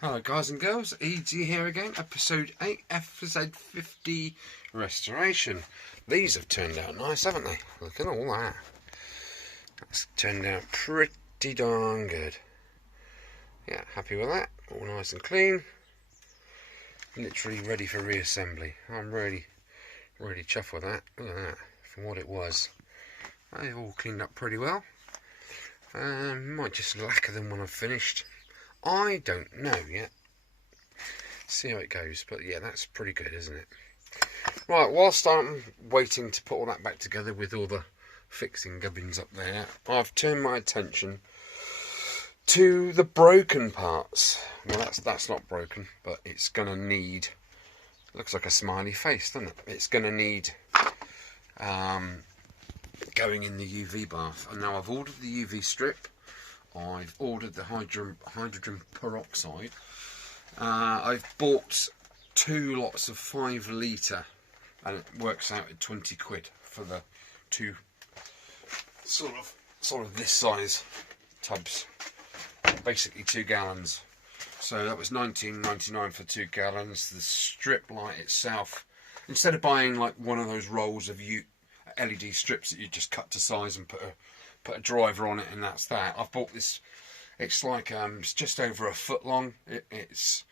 Hello guys and girls, EG here again, episode 8, FZ50 restoration. These have turned out nice, haven't they? Look at all that. That's turned out pretty darn good. Yeah, happy with that. All nice and clean. Literally ready for reassembly. I'm really chuffed with that. Look at that, from what it was. They've all cleaned up pretty well. Might just lacquer them when I've finished. I don't know yet. See how it goes, but yeah, that's pretty good, isn't it? Right, whilst I'm waiting to put all that back together with all the fixing gubbins up there, I've turned my attention to the broken parts. Well, that's not broken, but it's gonna need. Looks like a smiley face, doesn't it? It's gonna need going in the UV bath. And now I've ordered the UV strip. I've ordered the hydrogen peroxide. I've bought 2 lots of 5 litre, and it works out at 20 quid for the 2 sort of this size tubs, basically 2 gallons. So that was £19.99 for 2 gallons. The strip light itself, instead of buying like one of those rolls of LED strips that you just cut to size and put a driver on it and that's that, I've bought this. It's like it's just over a foot long. It's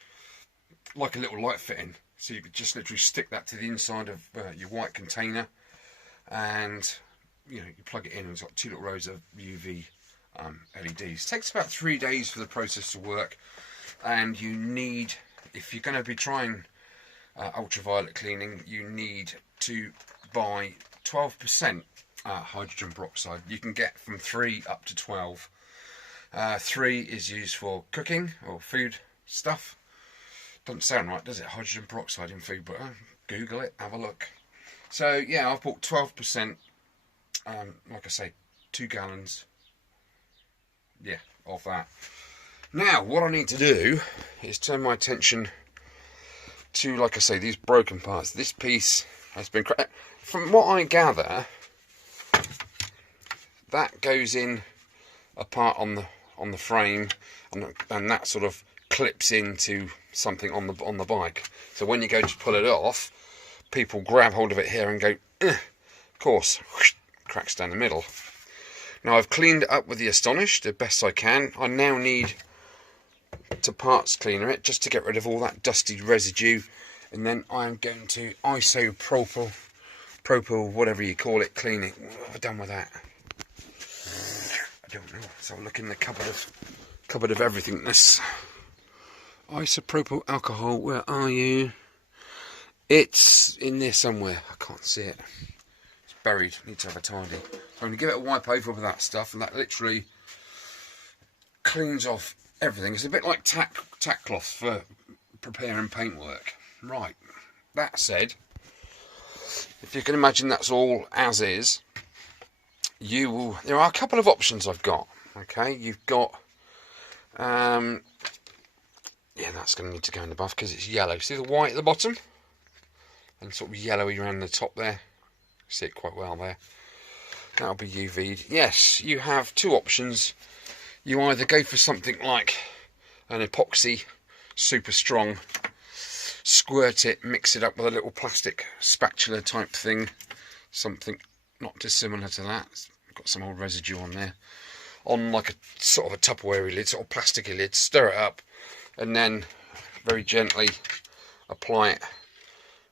like a little light fitting, so you could just literally stick that to the inside of your white container, and you plug it in and it's got 2 little rows of UV LEDs. It takes about 3 days for the process to work, and you need, if you're going to be trying ultraviolet cleaning, you need to buy 12% hydrogen peroxide. You can get from 3 up to 12. 3 is used for cooking or food stuff. Doesn't sound right, does it? Hydrogen peroxide in food, but Google it, have a look. So yeah, I've bought 12%. Like I say, 2 gallons. Yeah, of that. Now, what I need to do is turn my attention to, like I say, these broken parts. This piece has been cracked. From what I gather, that goes in a part on the frame, and that sort of clips into something on the bike. So when you go to pull it off, people grab hold of it here and go, of course, whoosh, cracks down the middle. Now I've cleaned it up with the Astonish the best I can. I now need to parts cleaner it just to get rid of all that dusty residue, and then I'm going to isopropyl, whatever you call it, clean it. What have I done with that? I don't know. So I'll look in the cupboard of everythingness. Isopropyl alcohol, where are you? It's in there somewhere. I can't see it. It's buried. Need to have a tidy. So I'm going to give it a wipe over with that stuff, and that literally cleans off everything. It's a bit like tack cloth for preparing paintwork. Right. That said, if you can imagine that's all as is, there are a couple of options I've got. Okay, you've got yeah, that's going to need to go in the bath because it's yellow. See the white at the bottom and sort of yellowy around the top there. See it quite well there. That'll be UV'd. Yes, you have 2 options. You either go for something like an epoxy, super strong, squirt it, mix it up with a little plastic spatula type thing, something not dissimilar to that. It's got some old residue on there, on like a sort of a Tupperware lid, sort of plasticky lid. Stir it up and then very gently apply it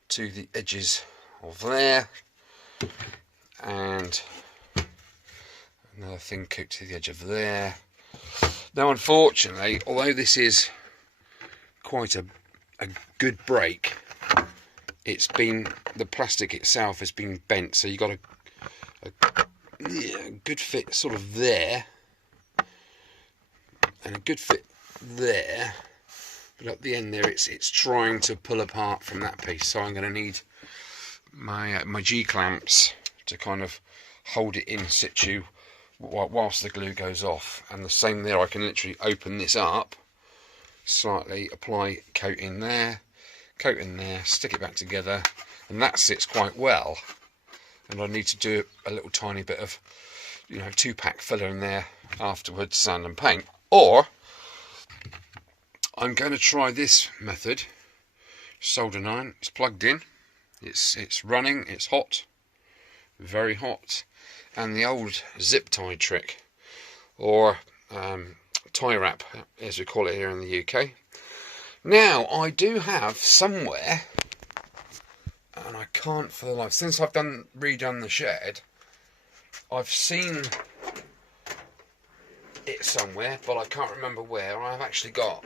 to the edges of there, and another thing coat to the edge of there. Now unfortunately, although this is quite a good break, it's been, the plastic itself has been bent, so you've got a good fit sort of there and a good fit there, but at the end there it's trying to pull apart from that piece. So I'm going to need my G clamps to kind of hold it in situ whilst the glue goes off. And the same there, I can literally open this up slightly, apply coat in there, stick it back together, and that sits quite well. And I need to do a little tiny bit of 2-pack filler in there afterwards, sand and paint. Or I'm going to try this method. Soldering iron. It's plugged in. It's running. It's hot, very hot. And the old zip tie trick, or tie wrap, as we call it here in the UK. Now I do have somewhere, and I can't for the life, since I've redone the shed, I've seen it somewhere, but I can't remember where. I've actually got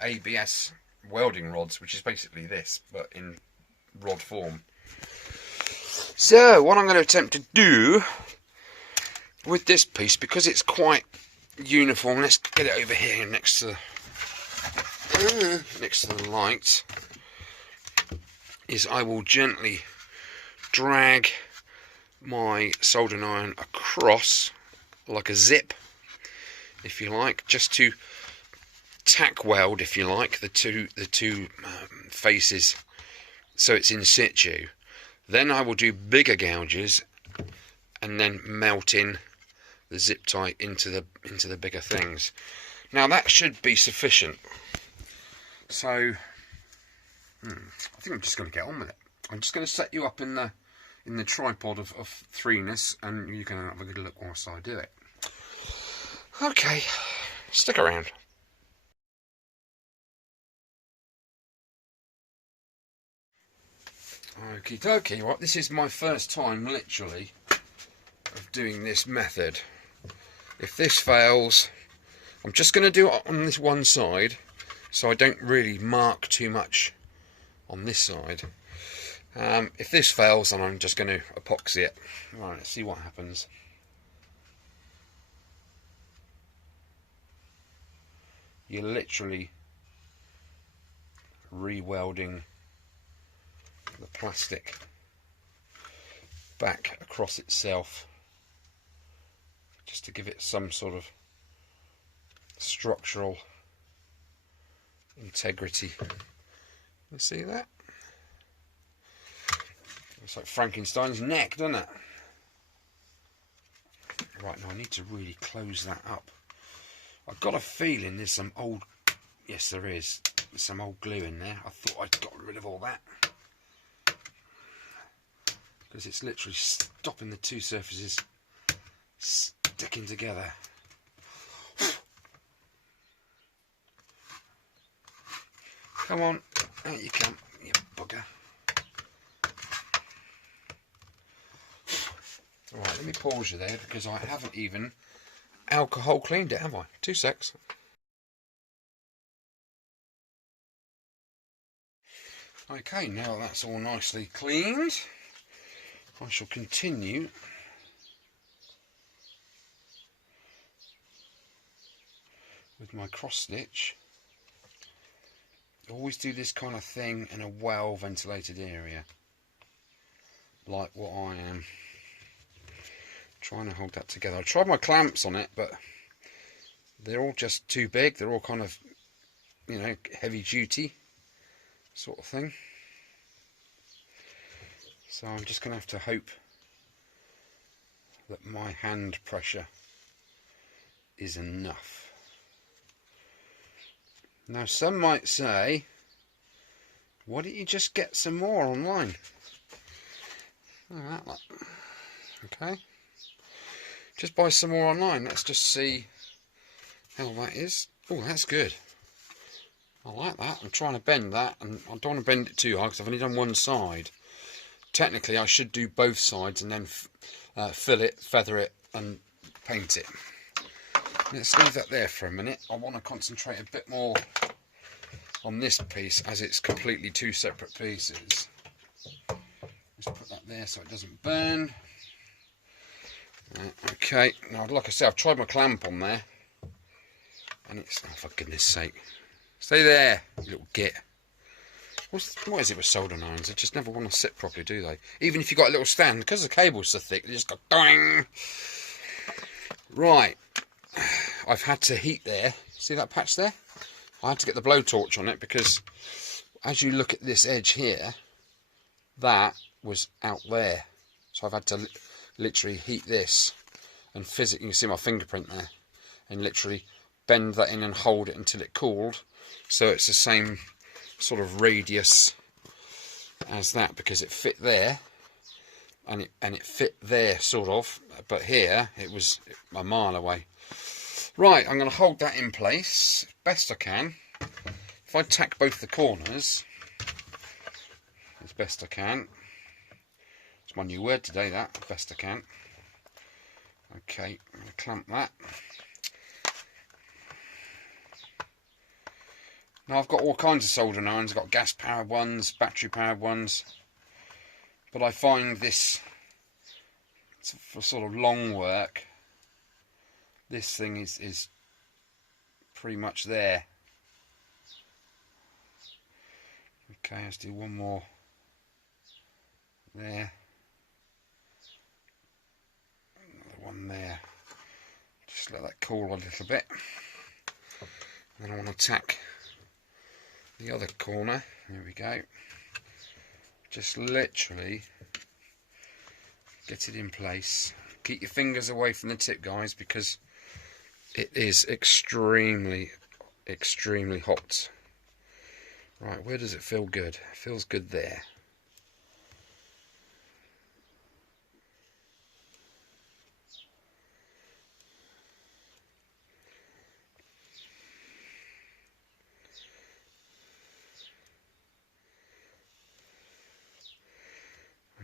ABS welding rods, which is basically this, but in rod form. So what I'm going to attempt to do with this piece, because it's quite uniform, let's get it over here next to the light, is I will gently drag my soldering iron across like a zip, if you like, just to tack weld, if you like, the two faces, so it's in situ. Then I will do bigger gouges and then melt in the zip tie into the bigger things. Now that should be sufficient. So I think I'm just going to get on with it. I'm just going to set you up in the tripod of threeness, and you can have a good look whilst I do it. Okay, stick around. Okie dokie, right, this is my first time literally of doing this method. If this fails, I'm just going to do it on this one side, so I don't really mark too much on this side. If this fails, then I'm just going to epoxy it. Right, let's see what happens. You're literally re-welding the plastic back across itself, just to give it some sort of structural integrity. You see that? It's like Frankenstein's neck, doesn't it? Right, now I need to really close that up. I've got a feeling there's some old, yes there is, there's some old glue in there. I thought I'd got rid of all that, because it's literally stopping the two surfaces sticking together. Come on, out you come, you bugger. Right, let me pause you there, because I haven't even alcohol cleaned it, have I? 2 secs. Okay, now that's all nicely cleaned, I shall continue with my cross stitch. Always do this kind of thing in a well ventilated area, like what I am. Trying to hold that together. I tried my clamps on it, but they're all just too big. They're all kind of, you know, heavy duty sort of thing. So I'm just going to have to hope that my hand pressure is enough. Now some might say, why don't you just get some more online? Oh, okay. Just buy some more online. Let's just see how that is. Oh, that's good. I like that. I'm trying to bend that, and I don't want to bend it too hard because I've only done one side. Technically, I should do both sides and then fill it, feather it, and paint it. Let's leave that there for a minute. I want to concentrate a bit more on this piece, as it's completely two separate pieces. Just put that there so it doesn't burn. Okay, now like I said, I've tried my clamp on there, and it's, oh for goodness sake, stay there, you little git. What is it with soldering irons? They just never want to sit properly, do they? Even if you've got a little stand, because the cable's so thick, they just go doing. Right, I've had to heat there. See that patch there? I had to get the blowtorch on it, because as you look at this edge here, that was out there. So I've had to literally heat this and physically, you can see my fingerprint there, and literally bend that in and hold it until it cooled, so it's the same sort of radius as that, because it fit there and it fit there sort of, but here it was a mile away. Right, I'm going to hold that in place best I can. If I tack both the corners as best I can, it's my new word today, that, best I can. Okay, I'm going to clamp that. Now I've got all kinds of soldering irons. I've got gas powered ones, battery powered ones, but I find this, for sort of long work, this thing is pretty much there. Okay, let's do one more there, another one there. Just let that cool a little bit. Then I want to tack the other corner. There we go. Just literally get it in place. Keep your fingers away from the tip, guys, because it is extremely hot. Right, where does it feel good? It feels good there.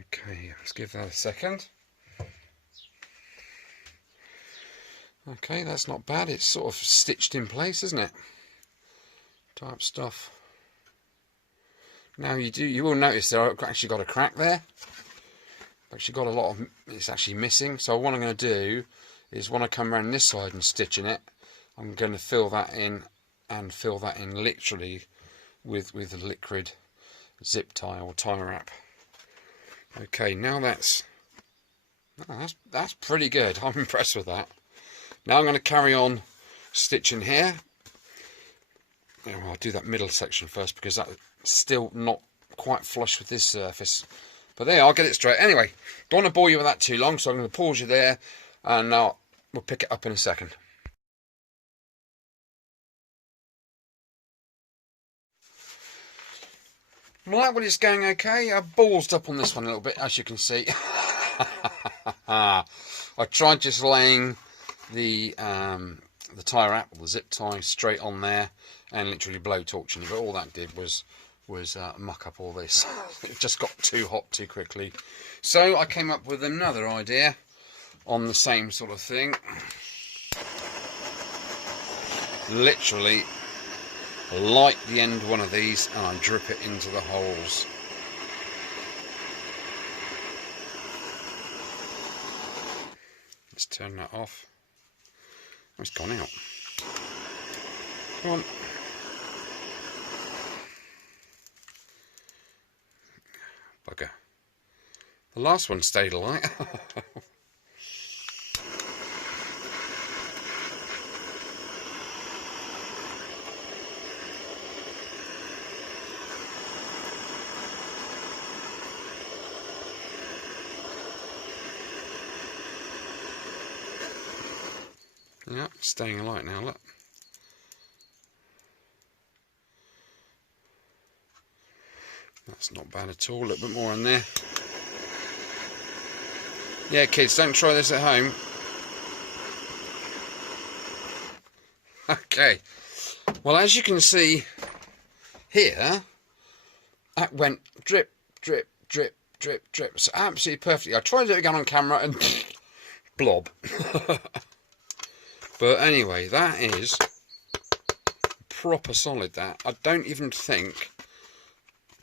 Okay, let's give that a second. Okay, that's not bad. It's sort of stitched in place, isn't it? Type stuff. Now you will notice there I've actually got a crack there. I've actually got a lot of, it's actually missing. So what I'm going to do is when I come around this side and stitching it, I'm going to fill that in, and fill that in literally with a liquid zip tie or tie wrap. Okay, now that's pretty good. I'm impressed with that. Now I'm going to carry on stitching here. Well, I'll do that middle section first because that's still not quite flush with this surface. But there, I'll get it straight. Anyway, don't want to bore you with that too long, so I'm going to pause you there, and we'll pick it up in a second. Right, well, it's going okay. I ballsed up on this one a little bit, as you can see. I tried just laying the tie wrap, or the zip tie, straight on there and literally blow torching it, but all that did was muck up all this. It just got too hot too quickly. So I came up with another idea on the same sort of thing. Literally light the end of one of these and I drip it into the holes. Let's turn that off. Oh, it's gone out. Come on. Bugger. The last one stayed alight. Yeah, staying alight now, look. That's not bad at all. A little bit more in there. Yeah, kids, don't try this at home. Okay. Well, as you can see here, that went drip, drip, drip, drip, drip. So absolutely perfectly. I tried to do it again on camera and blob. But anyway, that is proper solid, that. I don't even think...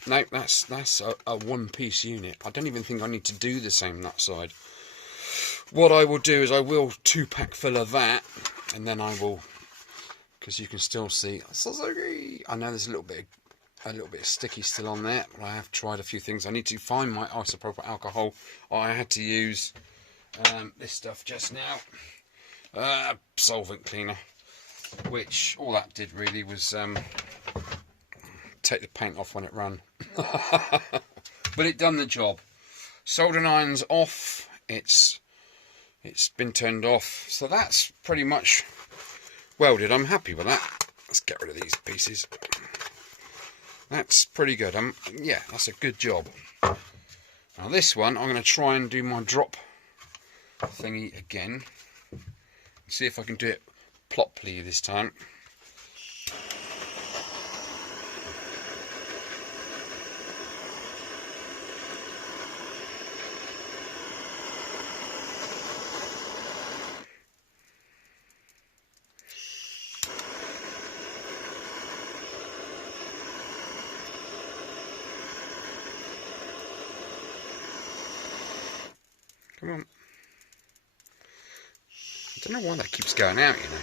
No, that's a one-piece unit. I don't even think I need to do the same that side. What I will do is I will 2-pack full of that, and then I will, because you can still see Suzuki. I know there's a little bit of sticky still on there, but I have tried a few things. I need to find my isopropyl alcohol. I had to use this stuff just now, solvent cleaner, which all that did really was take the paint off when it ran. But it done the job. Soldering iron's off. It's been turned off. So that's pretty much welded. I'm happy with that. Let's get rid of these pieces. That's pretty good. Yeah, that's a good job. Now this one, I'm going to try and do my drop thingy again. See if I can do it properly this time. Come on. I don't know why that keeps going out, you know.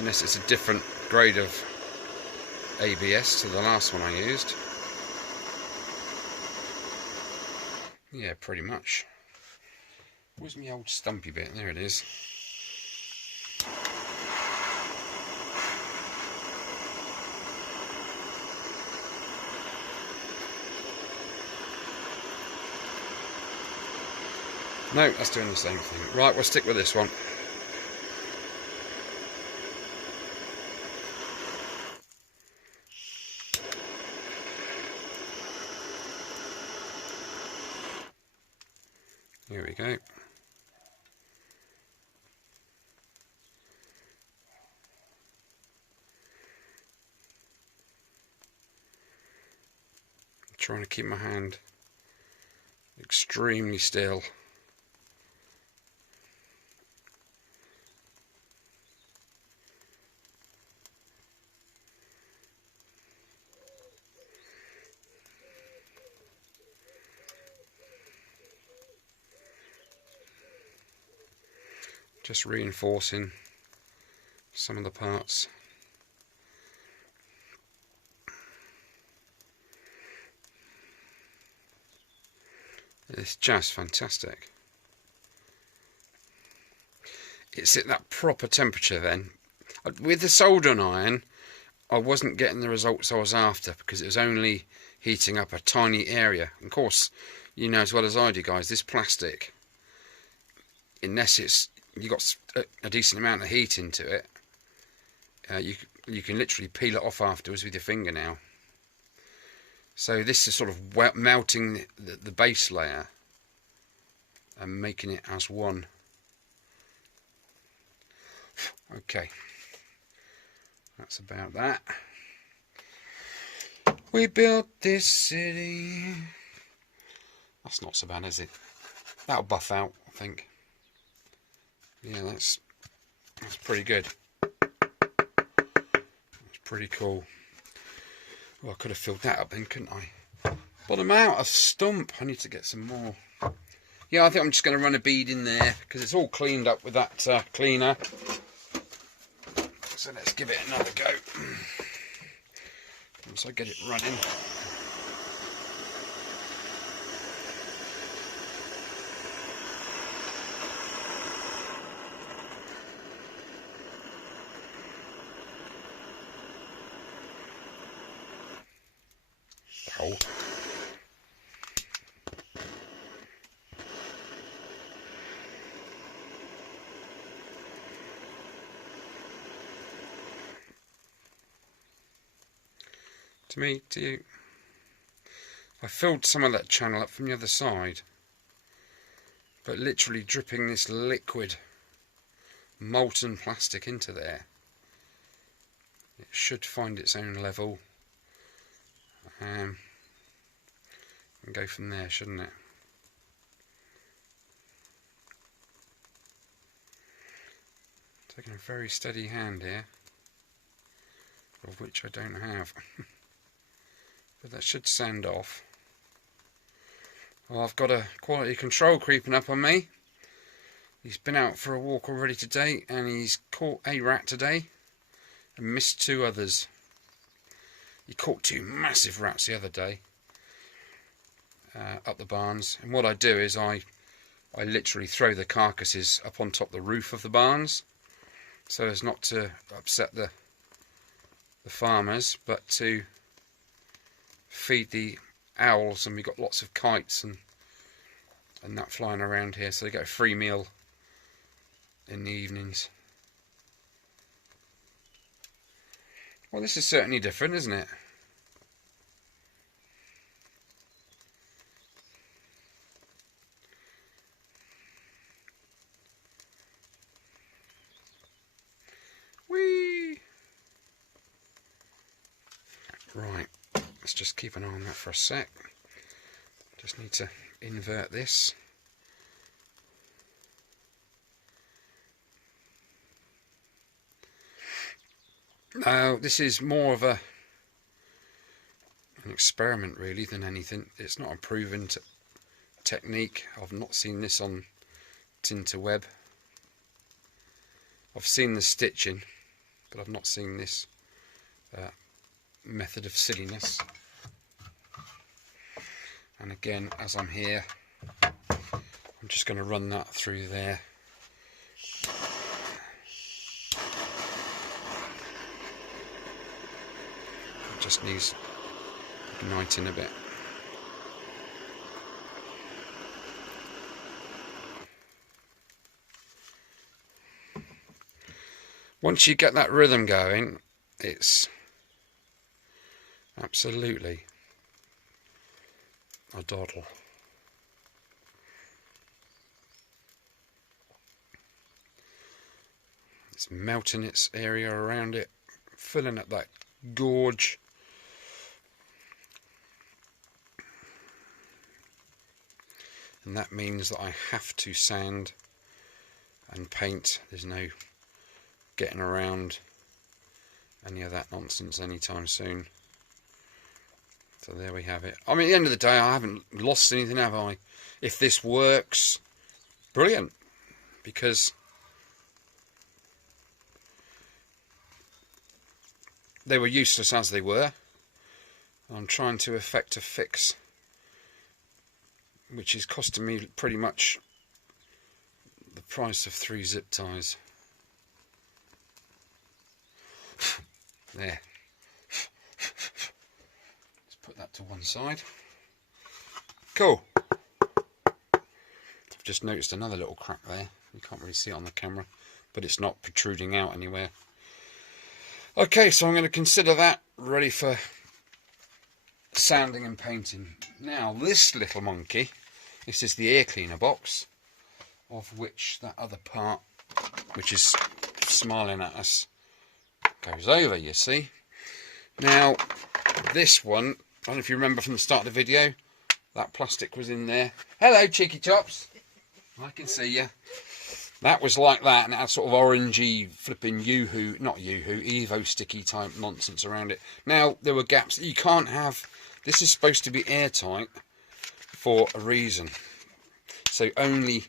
Unless it's a different grade of ABS to the last one I used. Yeah, pretty much. Where's my old stumpy bit? There it is. No, that's doing the same thing. Right, we'll stick with this one. Here we go. I'm trying to keep my hand extremely still. Just reinforcing some of the parts. It's just fantastic. It's at that proper temperature then. With the soldering iron, I wasn't getting the results I was after because it was only heating up a tiny area. Of course, you know as well as I do, guys, this plastic, unless you got a decent amount of heat into it, you can literally peel it off afterwards with your fingernail. So this is sort of melting the base layer and making it as one. Okay, that's about that. We built this city. That's not so bad, is it? That'll buff out, I think. Yeah, that's pretty good. That's pretty cool. Well, I could have filled that up then, couldn't I? But I'm out of stump. I need to get some more. Yeah, I think I'm just going to run a bead in there because it's all cleaned up with that cleaner. So let's give it another go. Once I get it running. Oh. To me, to you. I filled some of that channel up from the other side, but literally dripping this liquid molten plastic into there. It should find its own level and go from there, shouldn't it? Taking a very steady hand here, of which I don't have. But that should sand off. Well, I've got a quality control creeping up on me. He's been out for a walk already today, and he's caught a rat today and missed 2 others. He caught 2 massive rats the other day up the barns, and what I do is I literally throw the carcasses up on top of the roof of the barns so as not to upset the farmers, but to feed the owls. And we've got lots of kites and that flying around here, so they get a free meal in the evenings. Well, this is certainly different, isn't it? Whee! Right, let's just keep an eye on that for a sec. Just need to invert this. Now, this is more of an experiment really than anything. It's not a proven technique. I've not seen this on Tinterweb. I've seen the stitching, but I've not seen this method of silliness. And again, as I'm here, I'm just going to run that through there. It just needs igniting a bit. Once you get that rhythm going, it's absolutely a doddle. It's melting its area around it, filling up that gorge. And that means that I have to sand and paint. There's no getting around any of that nonsense anytime soon. So there we have it. I mean, at the end of the day, I haven't lost anything, have I? If this works, brilliant. Because they were useless as they were. I'm trying to effect a fix, which is costing me pretty much the price of 3 zip ties. There. Let's put that to one side. Cool. I've just noticed another little crack there. You can't really see it on the camera, but it's not protruding out anywhere. Okay, so I'm going to consider that ready for sanding and painting. Now, this little monkey, this is the air cleaner box, of which that other part, which is smiling at us, goes over, you see. Now, this one, I don't know if you remember from the start of the video, that plastic was in there. Hello, cheeky chops. I can see you. That was like that, and it had sort of orangey, flipping Yoo-hoo, not Yoo-hoo, Evo sticky type nonsense around it. Now, there were gaps that you can't have. This is supposed to be airtight for a reason. So only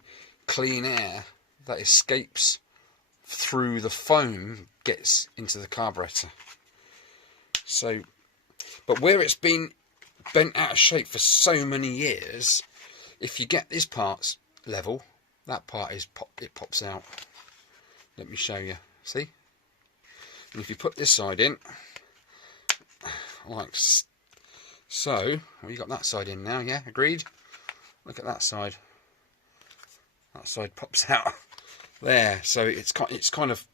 clean air that escapes through the foam gets into the carburetor. So, but where it's been bent out of shape for so many years, if you get this part level, that part is it pops out. Let me show you. See? And if you put this side in, like so, well, you got that side in now, yeah? Agreed? Look at that side. That side pops out there. So it's kind of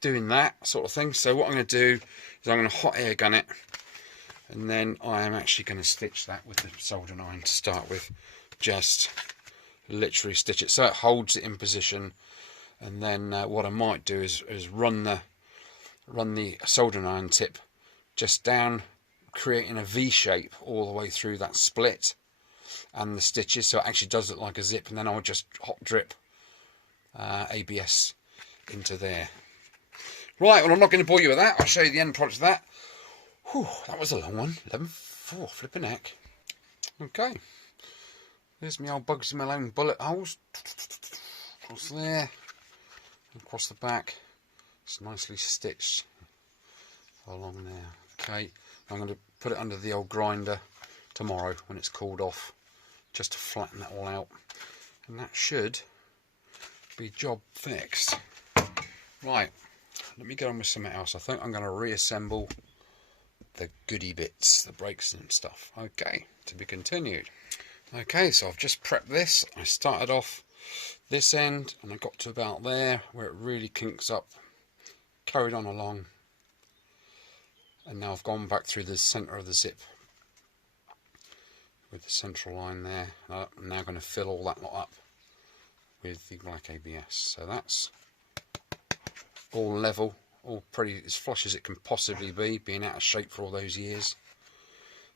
doing that sort of thing. So what I'm going to do is I'm going to hot air gun it, and then I am actually going to stitch that with the soldering iron to start with. Just literally stitch it so it holds it in position, and then what I might do is run the soldering iron tip just down, creating a V shape all the way through that split and the stitches, so it actually does look like a zip, and then I'll just hot drip ABS into there. Right, well, I'm not going to bore you with that. I'll show you the end product of that. Whew, that was a long one. 11.4, flipping heck. Okay. There's my old Bugsy Malone bullet holes. Across there. Across the back. It's nicely stitched along there. Okay. I'm going to put it under the old grinder tomorrow when it's cooled off, just to flatten that all out. And that should be job fixed. Right. Let me get on with something else. I think I'm going to reassemble the goody bits, the brakes and stuff. Okay, to be continued. Okay, so I've just prepped this. I started off this end and I got to about there where it really kinks up. Carried on along And now I've gone back through the centre of the zip with the central line there. I'm now going to fill all that lot up with the black ABS. So that's all level, all pretty as flush as it can possibly be, being out of shape for all those years.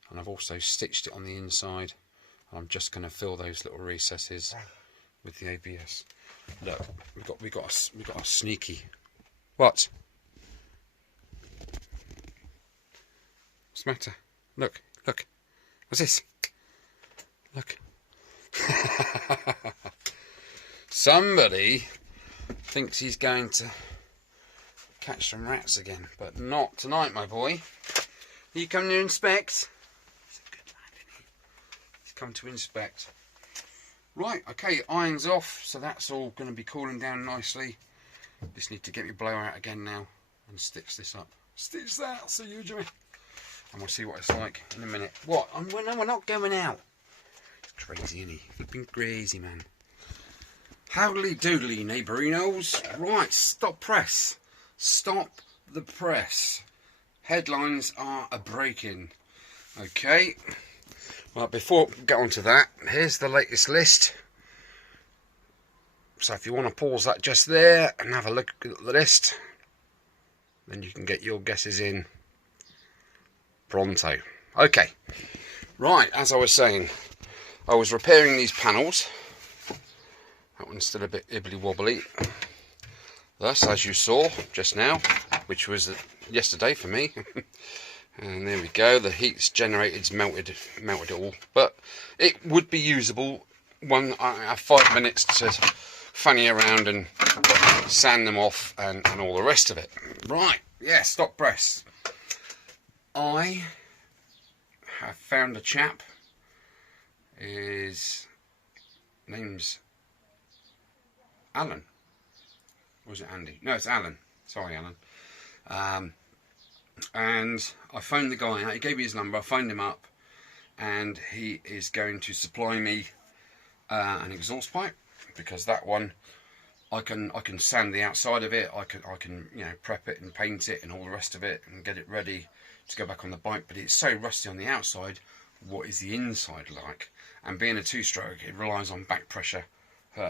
And I've also stitched it on the inside. I'm just going to fill those little recesses with the ABS. Look, we got a sneaky. What? What's the matter? Look. What's this? Look. Somebody thinks he's going to catch some rats again, but not tonight, my boy. You come to inspect? He's a good lad, isn't he? He's come to inspect. Right, okay, iron's off, so that's all going to be cooling down nicely. Just need to get my blower out again now and stitch this up. Stitch that, see you, Jimmy. And we'll see what it's like in a minute. What? No, we're not going out. It's crazy, isn't he? Flipping crazy, man. Howdly doodly, neighbourinos. Right, stop press. Stop the press. Headlines are a-breaking. Okay. Right, before we get on to that, here's the latest list. So if you want to pause that just there and have a look at the list, then you can get your guesses in pronto. Okay, right, as I was saying, I was repairing these panels. That one's still a bit ibbly wobbly. Thus, as you saw just now, which was yesterday for me, and there we go, the heat's generated, melted it all, but it would be usable when I have 5 minutes to fanny around and sand them off and all the rest of it. Right, yeah, stop press. I have found a chap. His name's Alan. Or was it Andy? No, it's Alan. Sorry, Alan. And I phoned the guy out. He gave me his number. I phoned him up, and he is going to supply me an exhaust pipe, because that one I can sand the outside of it. I can prep it and paint it and all the rest of it and get it ready to go back on the bike. But it's so rusty on the outside. What is the inside like? And being a two-stroke, it relies on back pressure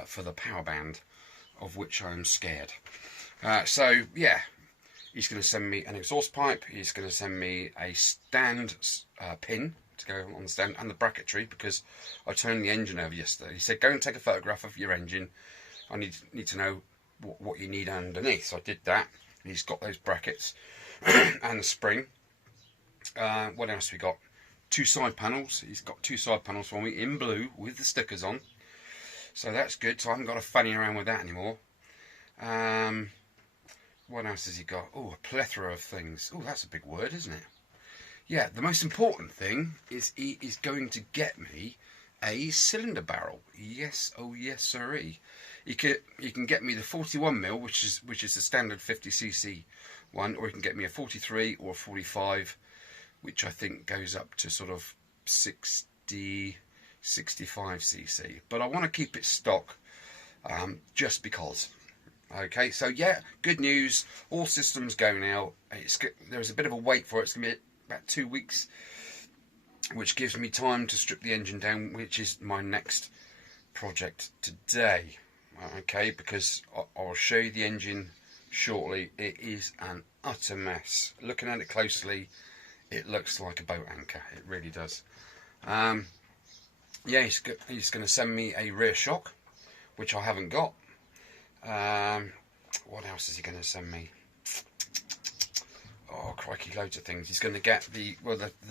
for the power band, of which I am scared. So yeah, he's going to send me an exhaust pipe. He's going to send me a stand pin to go on the stand and the bracketry, because I turned the engine over yesterday. He said, go and take a photograph of your engine. I need to know what you need underneath. So I did that. And he's got those brackets and the spring. What else we got? 2 side panels. He's got 2 side panels for me in blue with the stickers on. So that's good. So I haven't got to fanny around with that anymore. What else has he got? Oh, a plethora of things. Oh, that's a big word, isn't it? Yeah, the most important thing is he is going to get me a cylinder barrel. Yes, oh yes, sirree. He can get me the 41mm, which is the standard 50cc one, or he can get me a 43 or a 45, which I think goes up to sort of 60, 65cc. But I want to keep it stock, just because. Okay, so yeah, good news. All systems go now. There's a bit of a wait for it. It's going to be about 2 weeks, which gives me time to strip the engine down, which is my next project today. Okay, because I'll show you the engine shortly. It is an utter mess. Looking at it closely, it looks like a boat anchor. It really does. Yeah, he's going to send me a rear shock, which I haven't got. What else is he going to send me? Oh crikey, loads of things. He's going to get the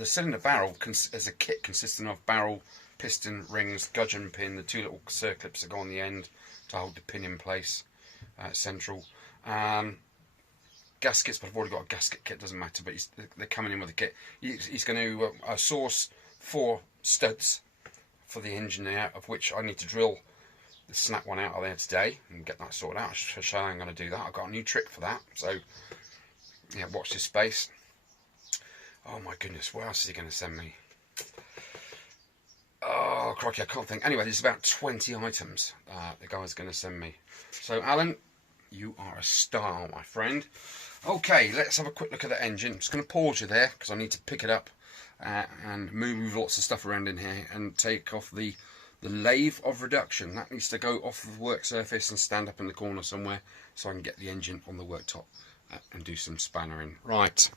cylinder barrel as a kit consisting of barrel, piston, rings, gudgeon pin, the 2 little circlips that go on the end to hold the pin in place, central. Gaskets, but I've already got a gasket kit, doesn't matter, but they're coming in with a kit. He's going to source 4 studs for the engine out, of which I need to drill the snap one out of there today and get that sorted out. I'll show you how I'm going to do that. I've got a new trick for that, so yeah, watch this space. Oh my goodness, what else is he going to send me? Oh crikey, I can't think. Anyway, there's about 20 items the guy's going to send me. So Alan, You are a star, my friend. Okay, let's have a quick look at the engine. I'm just going to pause you there because I need to pick it up and move lots of stuff around in here and take off the lathe of reduction. That needs to go off the work surface and stand up in the corner somewhere so I can get the engine on the worktop and do some spannering. Right,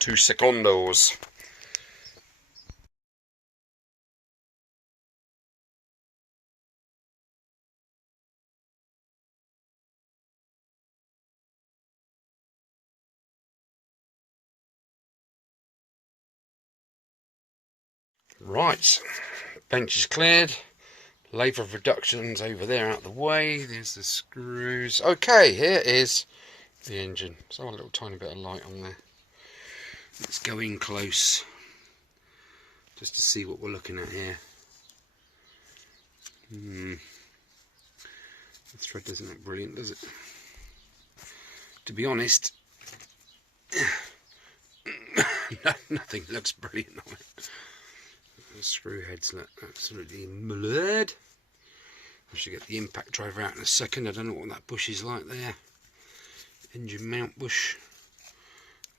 2 secondos. Right, bench is cleared. Lathe of reductions over there out the way. There's the screws. Okay, here is the engine. So a little tiny bit of light on there. Let's go in close just to see what we're looking at here. The thread doesn't look brilliant, does it? To be honest, nothing looks brilliant on it. The screw heads look absolutely blurred. I should get the impact driver out in a second. I don't know what that bush is like there. Engine mount bush.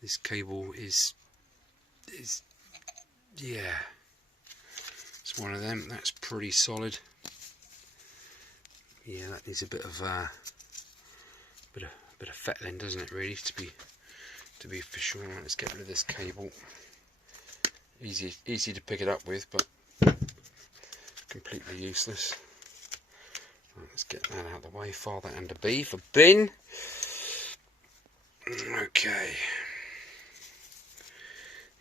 This cable is yeah, it's one of them. That's pretty solid. Yeah, that needs a bit of fettling, doesn't it? Really, to be for sure. Let's get rid of this cable. Easy to pick it up with, but completely useless. Right, let's get that out of the way. File that under B for bin. Okay.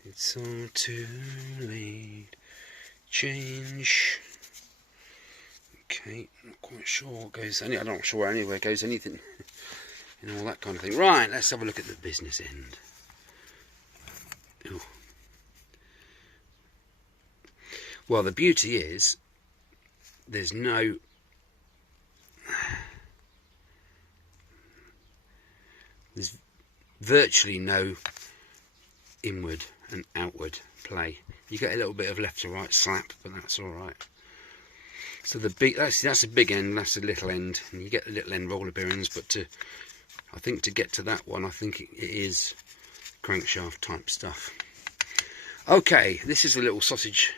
It's all too late. Change. Okay, not quite sure what goes. I'm not sure where anywhere goes anything. And all that kind of thing. Right, let's have a look at the business end. Ooh. Well, the beauty is there's virtually no inward and outward play. You get a little bit of left to right slap, but that's all right. So that's a big end, that's a little end, and you get the little end roller bearings. But I think to get to that one, I think it is crankshaft type stuff. Okay, this is a little sausage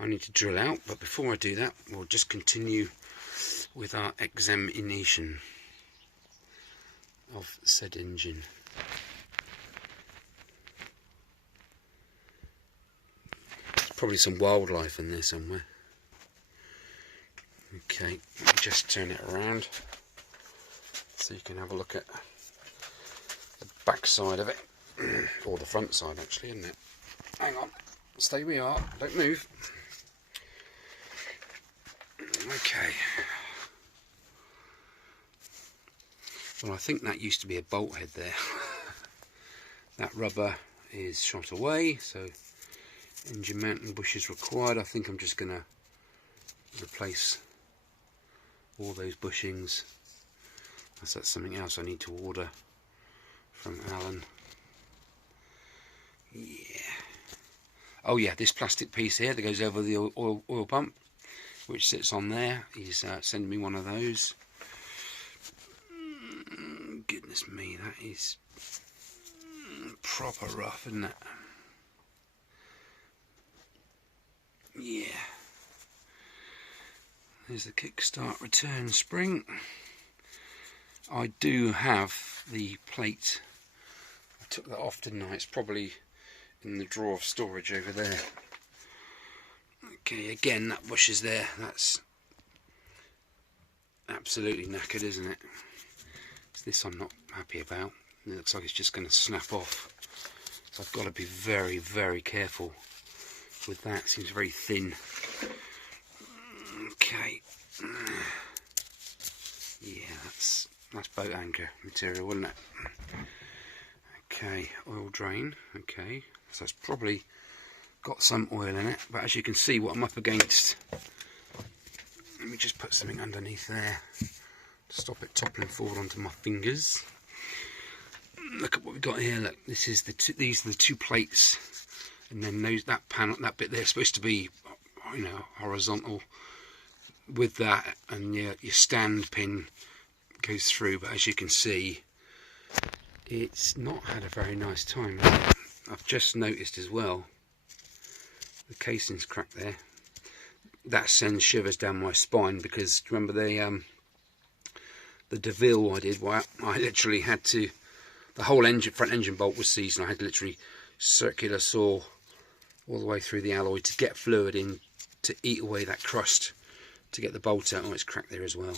I need to drill out, but before I do that, we'll just continue with our examination of said engine. There's probably some wildlife in there somewhere. Okay, let me just turn it around so you can have a look at the back side of it, or the front side actually, isn't it? Hang on, stay where you are, don't move. Okay. Well, I think that used to be a bolt head there. That rubber is shot away, so engine mounting bush is required. I think I'm just going to replace all those bushings. That's something else I need to order from Alan. Yeah. Oh yeah, this plastic piece here that goes over the oil pump, which sits on there. He's sending me one of those. Goodness me, that is proper rough, isn't it? Yeah. There's the kickstart return spring. I do have the plate. I took that off, didn't I? It's probably in the drawer of storage over there. Okay, again, that bush is there. That's absolutely knackered, isn't it? It's this I'm not happy about. It looks like it's just going to snap off. So I've got to be very, very careful with that. It seems very thin. Okay. Yeah, that's boat anchor material, wasn't it? Okay, oil drain. Okay, so it's probably got some oil in it, but as you can see what I'm up against. Let me just put something underneath there to stop it toppling forward onto my fingers. Look at what we've got here. Look, this is these are the two plates, and then that panel, that bit there, is supposed to be, you know, horizontal with that, and your stand pin goes through, but as you can see, it's not had a very nice time, has it? I've just noticed as well, the casing's cracked there. That sends shivers down my spine, because remember the DeVille I did, well, I literally had to, the whole front engine bolt was seized, and I had to literally circular saw all the way through the alloy to get fluid in to eat away that crust to get the bolt out. Oh, it's cracked there as well.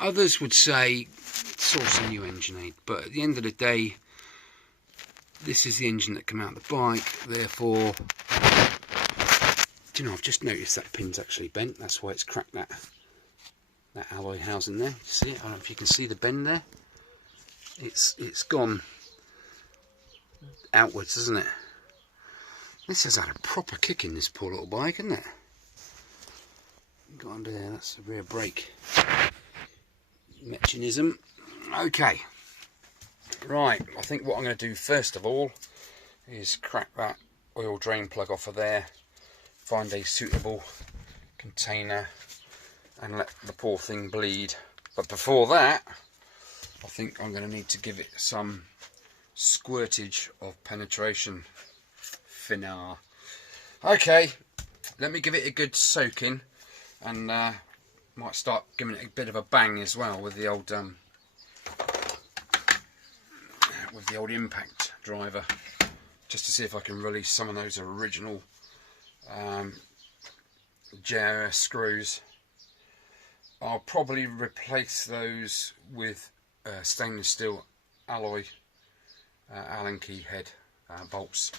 Others would say source a new engine aid, but at the end of the day, this is the engine that came out of the bike. Therefore, do you know, I've just noticed that pin's actually bent. That's why it's cracked that alloy housing there. See it? I don't know if you can see the bend there. It's gone outwards, hasn't it? This has had a proper kick in, this poor little bike, hasn't it? Got under there, that's the rear brake mechanism. Okay, right, I think what I'm going to do first of all is crack that oil drain plug off of there, find a suitable container and let the poor thing bleed. But before that, I think I'm going to need to give it some squirtage of penetration finar. Okay, let me give it a good soaking, and might start giving it a bit of a bang as well with the old impact driver, just to see if I can release some of those original JRS screws. I'll probably replace those with stainless steel alloy Allen key head bolts.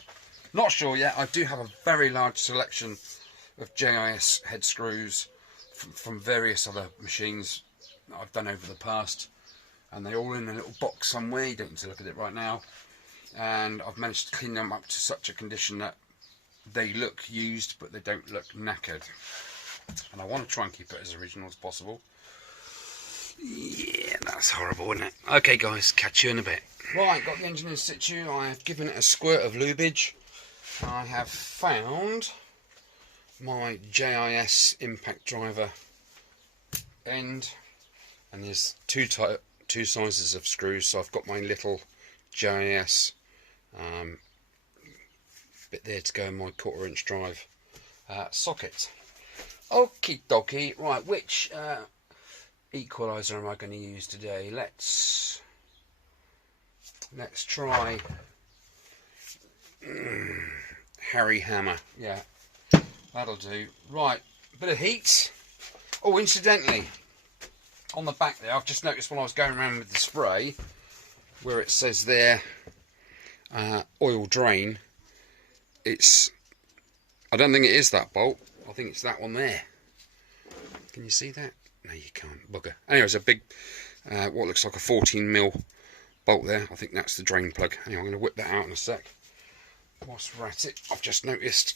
Not sure yet. I do have a very large selection of JIS head screws from various other machines that I've done over the past, and they're all in a little box somewhere. You don't need to look at it right now, and I've managed to clean them up to such a condition that they look used but they don't look knackered, and I want to try and keep it as original as possible. Yeah, that's horrible, isn't it? Okay guys, catch you in a bit. Right, got the engine in situ. I have given it a squirt of lubage. I have found my JIS impact driver end, and there's two sizes of screws. So I've got my little JIS bit there to go in my 1/4 inch drive socket. Okie dokie. Right, which equalizer am I going to use today? Let's try Harry Hammer. Yeah, that'll do. Right, bit of heat. Oh, incidentally, on the back there, I've just noticed when I was going around with the spray, where it says there oil drain, I don't think it is that bolt. I think it's that one there. Can you see that? No, you can't. Bugger. Anyway, there's a big what looks like a 14mm bolt there. I think that's the drain plug. Anyway, I'm going to whip that out in a sec. Whilst we're at it, I've just noticed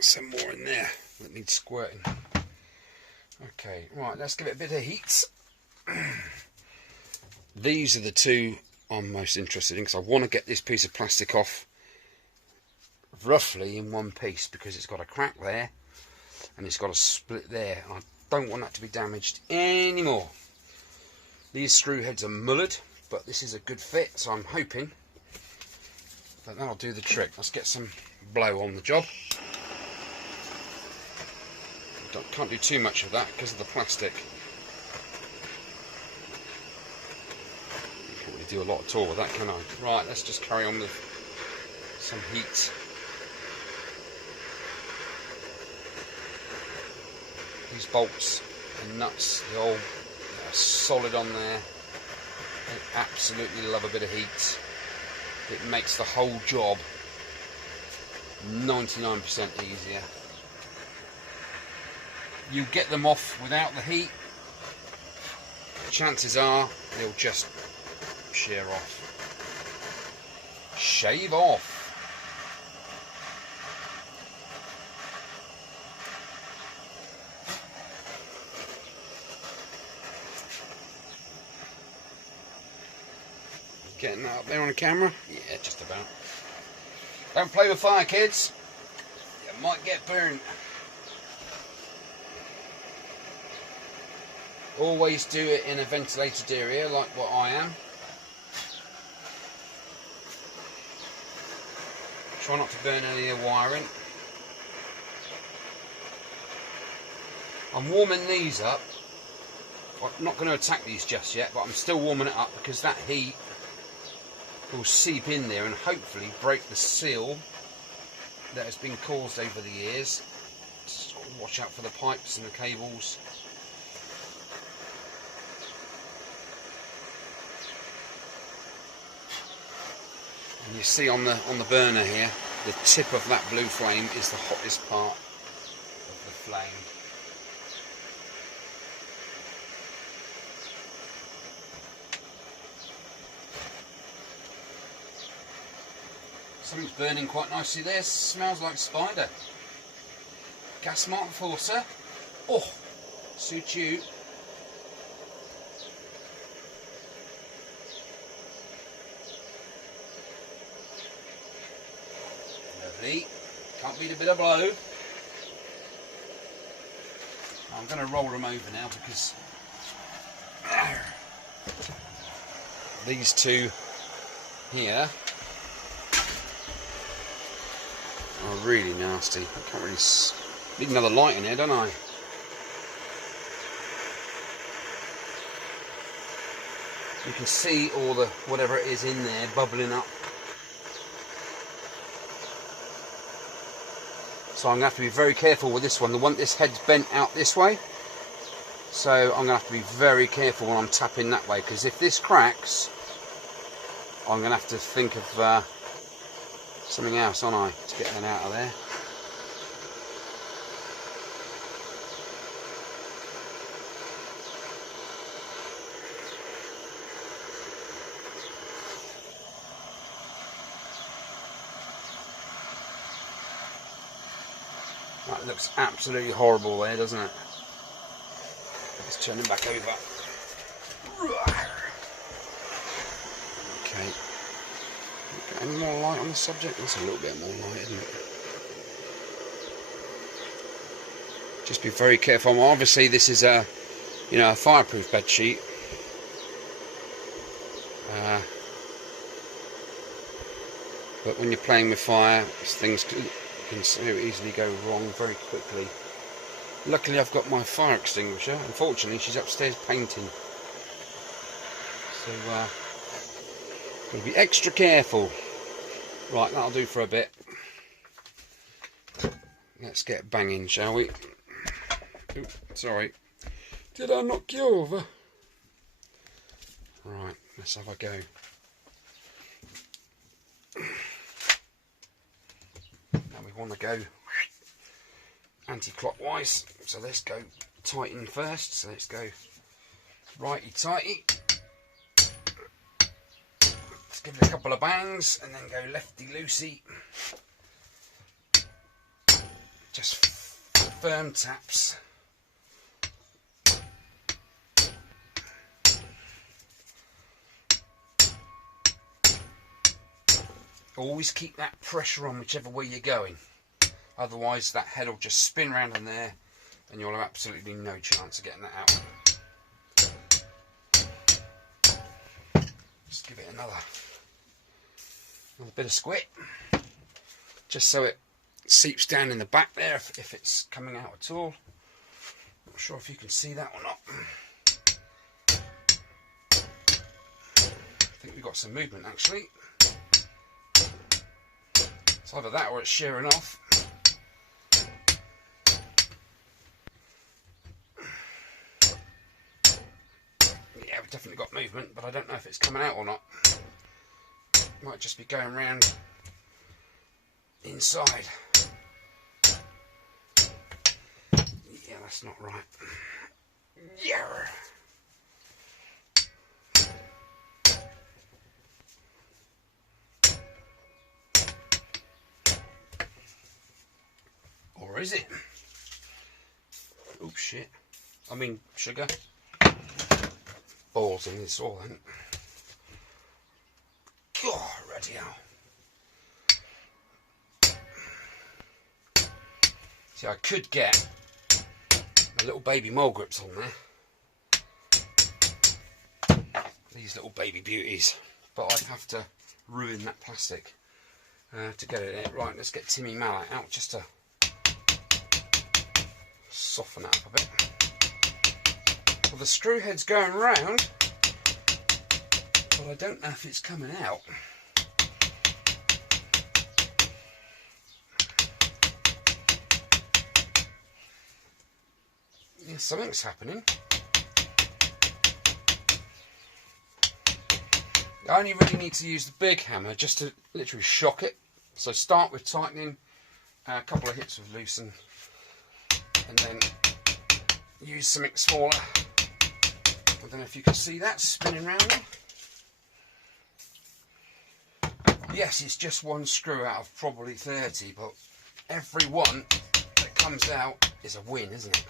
some more in there that needs squirting. Okay, right, let's give it a bit of heat. These are the two I'm most interested in, because I want to get this piece of plastic off roughly in one piece, because it's got a crack there and it's got a split there. I don't want that to be damaged anymore. These screw heads are mullered, but this is a good fit, so I'm hoping that that'll do the trick. Let's get some blow on the job. Can't do too much of that because of the plastic. Can't really do a lot at all with that, can I? Right, let's just carry on with some heat. These bolts and nuts, they're all solid on there. I absolutely love a bit of heat. It makes the whole job 99% easier. You get them off without the heat, chances are they'll just shear off. Shave off. Getting that up there on the camera? Yeah, just about. Don't play with fire, kids. You might get burned. Always do it in a ventilated area like what I am. Try not to burn any of the wiring. I'm warming these up. I'm not going to attack these just yet, but I'm still warming it up because that heat will seep in there and hopefully break the seal that has been caused over the years. Just watch out for the pipes and the cables. And you see on the burner here, the tip of that blue flame is the hottest part of the flame. Something's burning quite nicely there. Smells like spider. Gas mark forcer. Oh, suits you. Lovely. Can't beat a bit of blow. I'm going to roll them over now because these two here are really nasty. I can't really need another light in here, don't I? You can see all the whatever it is in there bubbling up. So I'm going to have to be very careful with this one. This head's bent out this way, so I'm going to have to be very careful when I'm tapping that way, because if this cracks, I'm going to have to think of something else, aren't I, to get that out of there. That looks absolutely horrible there, doesn't it? Let's turn him back over. Okay. Any more light on the subject? That's a little bit more light, isn't it? Just be very careful. Obviously, this is a, a fireproof bed sheet. But when you're playing with fire, things can so easily go wrong very quickly. Luckily, I've got my fire extinguisher. Unfortunately, she's upstairs painting, so got to be extra careful. Right, that'll do for a bit. Let's get banging, shall we? Ooh, sorry. Did I knock you over? Right, let's have a go. Now we want to go anti-clockwise, so let's go tighten first. So let's go righty-tighty. Let's give it a couple of bangs and then go lefty-loosey. Just firm taps. Always keep that pressure on whichever way you're going. Otherwise that head will just spin round in there and you'll have absolutely no chance of getting that out. Just give it another bit of squit, just so it seeps down in the back there if it's coming out at all. Not sure if you can see that or not. I think we've got some movement actually. It's either that or it's shearing off. Yeah, we've definitely got movement, but I don't know if it's coming out or not. Might just be going round inside. Yeah, that's not right. Yeah. Or is it? Oh shit. I mean sugar. Balls in this all then. God, ready hell. See, I could get a little baby mole grips on there, these little baby beauties, but I'd have to ruin that plastic to get it in. Right, let's get Timmy Mallet out just to soften that up a bit. Well, the screw head's going round, but I don't know if it's coming out. Yeah, something's happening. I only really need to use the big hammer just to literally shock it. So start with tightening, a couple of hits with loosen, and then use something smaller. I don't know if you can see that spinning round there. Yes, it's just one screw out of probably 30, but every one that comes out is a win, isn't it?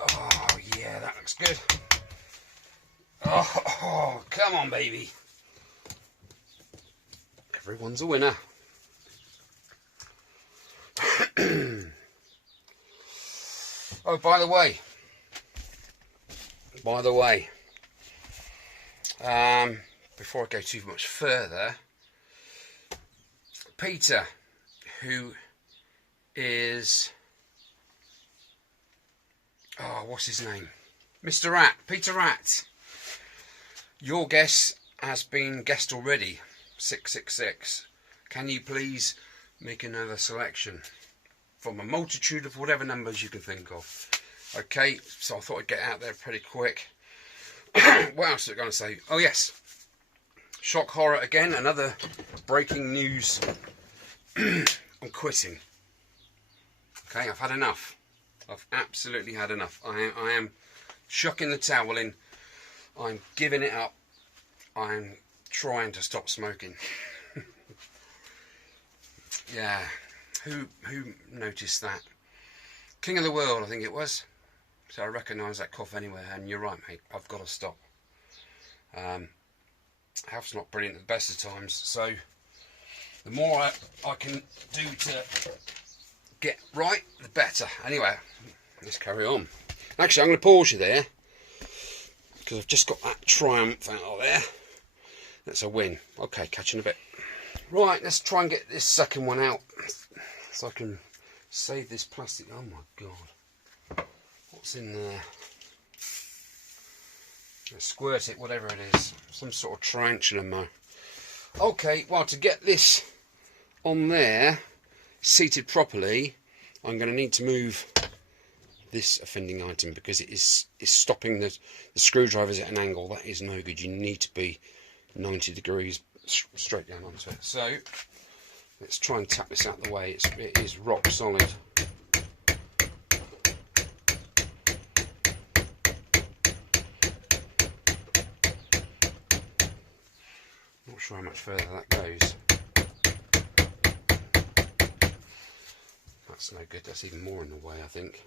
Oh yeah, that looks good. Oh, come on, baby. Everyone's a winner. Oh, by the way, before I go too much further, Peter, who is, oh, what's his name? Mr. Rat, Peter Rat. Your guess has been guessed already, 666. Can you please make another selection from a multitude of whatever numbers you can think of? Okay, so I thought I'd get out there pretty quick. What else was I going to say? Oh yes, shock horror again, another breaking news. I'm quitting. Okay, I've had enough. I've absolutely had enough. I am chucking the towel in. I'm giving it up. I'm trying to stop smoking. Yeah, who noticed that? King of the world, I think it was. So I recognise that cough anywhere, and you're right, mate. I've got to stop. Health's not brilliant at the best of times, so the more I can do to get right, the better. Anyway, let's carry on. Actually, I'm going to pause you there because I've just got that Triumph out of there. That's a win. Okay, catch you in a bit. Right, let's try and get this second one out so I can save this plastic. Oh my god, what's in there? Let's squirt it, whatever it is. Some sort of tarantula mo. Okay, well, to get this on there seated properly, I'm going to need to move this offending item because it is stopping the screwdrivers at an angle. That is no good. You need to be 90 degrees straight down onto it. So let's try and tap this out of the way. It is rock solid. Not sure how much further that goes. That's no good. That's even more in the way, I think.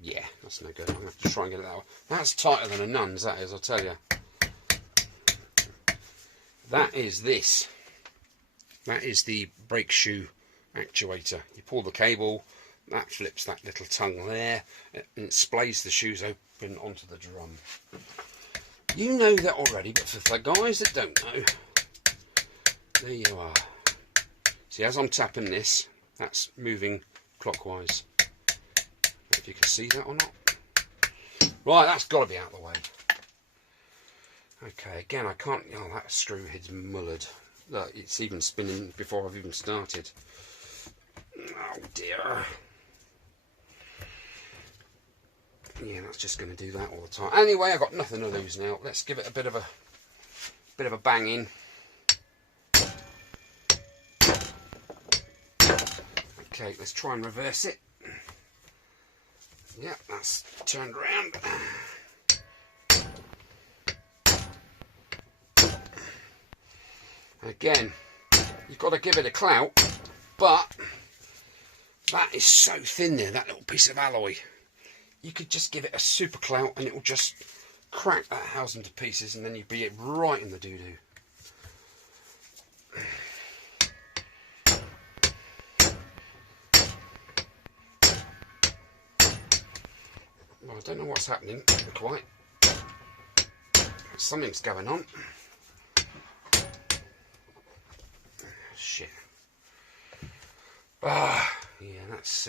Yeah, that's no good. I'm going to have to try and get it that way. That's tighter than a nun's, that is, I'll tell you. That is this. That is the brake shoe actuator. You pull the cable, that flips that little tongue there, and it splays the shoes open onto the drum. You know that already, but for the guys that don't know, there you are. See, as I'm tapping this, that's moving clockwise. If you can see that or not. Right, that's got to be out of the way. Okay, again, I can't. Oh, that screw head's mullered. Look, it's even spinning before I've even started. Oh dear. Yeah, that's just going to do that all the time. Anyway, I've got nothing to lose now. Let's give it a bit of a bang in. Okay, let's try and reverse it. Yeah, that's turned around. Again, you've got to give it a clout, but that is so thin there, that little piece of alloy. You could just give it a super clout and it will just crack that house into pieces, and then you'd be right in the doo-doo. I don't know what's happening quite. Something's going on. Shit. Ah, yeah, that's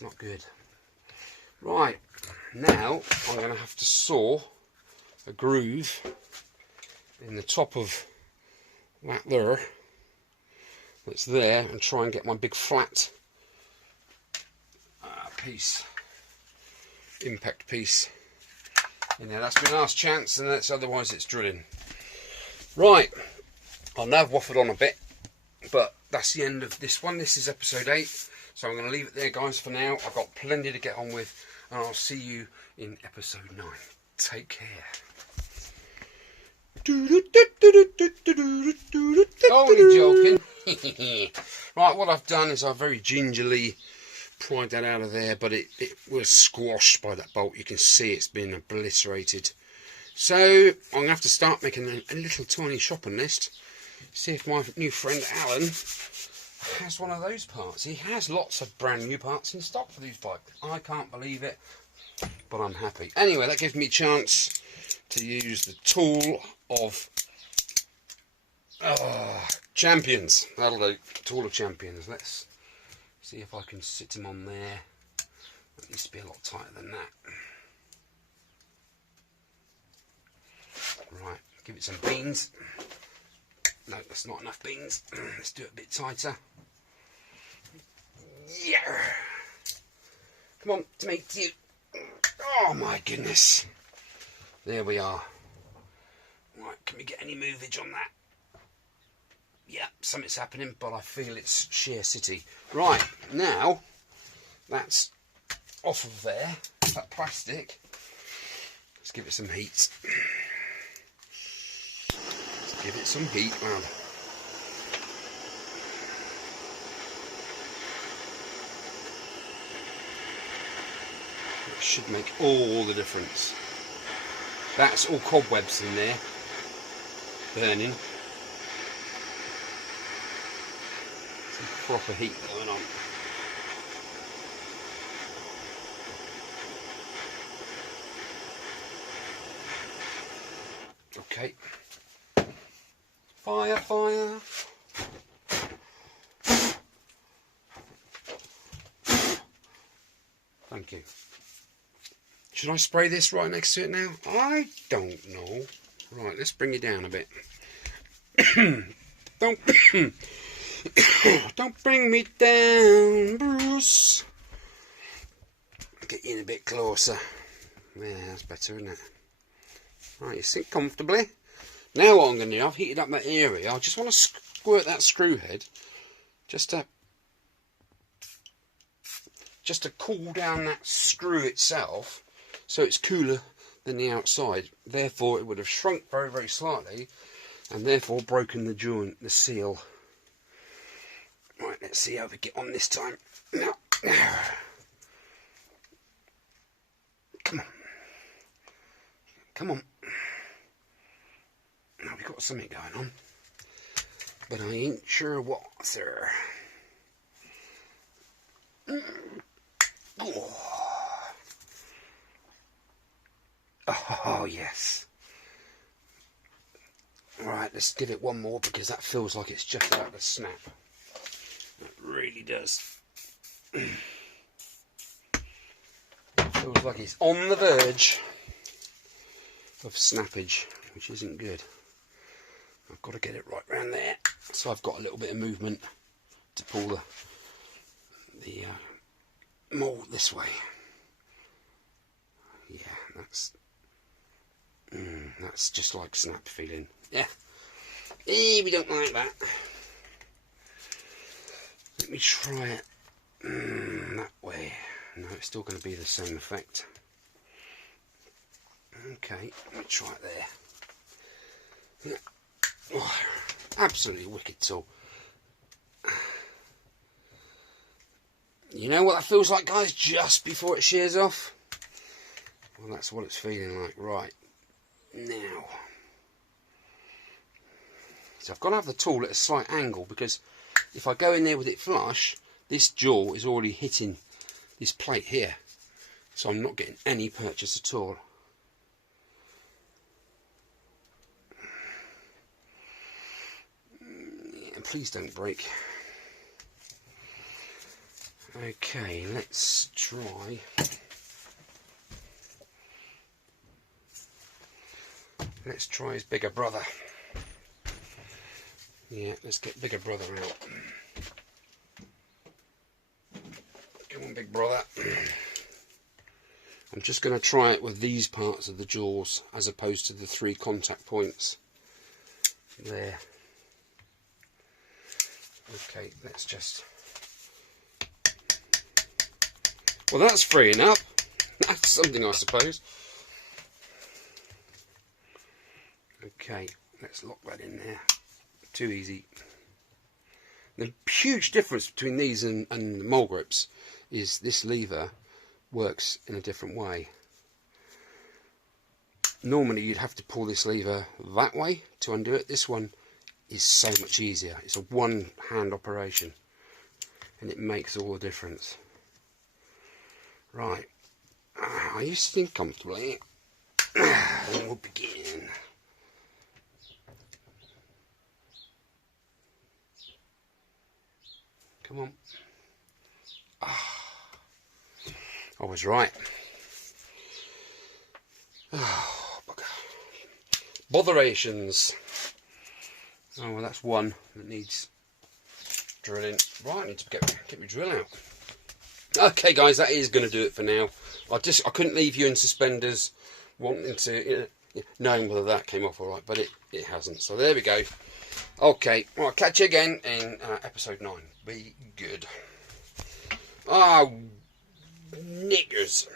not good. Right, now I'm going to have to saw a groove in the top of that there, that's there, and try and get my big flat piece, impact piece in there. That's my last chance, and that's otherwise it's drilling. Right, I know I've waffled on a bit, but that's the end of this one. This is episode 8, so I'm going to leave it there, guys, for now. I've got plenty to get on with, and I'll see you in episode 9. Take care. Only joking. Right, what I've done is I've very gingerly pried that out of there, but it was squashed by that bolt. You can see it's been obliterated. So I'm going to have to start making a little tiny shopping list. See if my new friend Alan has one of those parts. He has lots of brand new parts in stock for these bikes. I can't believe it, but I'm happy. Anyway, that gives me a chance to use the tool of champions. That'll do. Tool of champions. Let's see if I can sit him on there. It needs to be a lot tighter than that. Right, give it some beans. No, that's not enough beans. Let's do it a bit tighter. Yeah. Come on, to me, to you. Oh my goodness. There we are. Right, can we get any movage on that? Yeah, something's happening, but I feel it's sheer city. Right, now that's off of there, that plastic. Let's give it some heat. Let's give it some heat, man. It should make all the difference. That's all cobwebs in there, burning. Some proper heat going on. Okay. Fire, fire. Thank you. Should I spray this right next to it now? I don't know. Right, let's bring it down a bit. Don't bring me down, Bruce. Get you in a bit closer. Yeah, that's better, isn't it? Right, you sit comfortably. Now what I'm going to do, I've heated up that area. I just want to squirt that screw head just to cool down that screw itself, so it's cooler than the outside. Therefore it would have shrunk very, very slightly, and therefore broken the joint, the seal. Right, let's see how we get on this time. Now, come on, come on. Now we've got something going on, but I ain't sure what, sir. Oh yes. Right, let's give it one more, because that feels like it's just about to snap. It really does. Feels like it's on the verge of snappage, which isn't good. I've got to get it right round there, so I've got a little bit of movement to pull the mould this way. Yeah, that's just like snap feeling. Yeah, we don't like that. Let me try it that way. No, it's still going to be the same effect. Okay, let me try it there. Oh, absolutely wicked tool. You know what that feels like, guys, just before it shears off? Well, that's what it's feeling like. Right, now. So I've got to have the tool at a slight angle, because if I go in there with it flush, this jaw is already hitting this plate here. So I'm not getting any purchase at all. Yeah, please don't break. Okay, let's try. Let's try his bigger brother. Yeah, let's get bigger brother out. Come on, big brother. I'm just going to try it with these parts of the jaws as opposed to the 3 contact points. There. Okay, let's just... Well, that's freeing up. That's something, I suppose. Okay, let's lock that in there. Too easy. The huge difference between these and the mole grips is this lever works in a different way. Normally you'd have to pull this lever that way to undo it. This one is so much easier. It's a one-hand operation and it makes all the difference. Right, are you sitting comfortably? And we'll begin. Come on. I was right. Oh, bugger. Botherations. Oh, well, that's one that needs drilling. Right, I need to get my drill out. Okay, guys, that is going to do it for now. I couldn't leave you in suspenders, wanting to, knowing whether that came off all right, but it hasn't. So there we go. Okay, well, I'll catch you again in episode 9. Be good. Ah, niggers.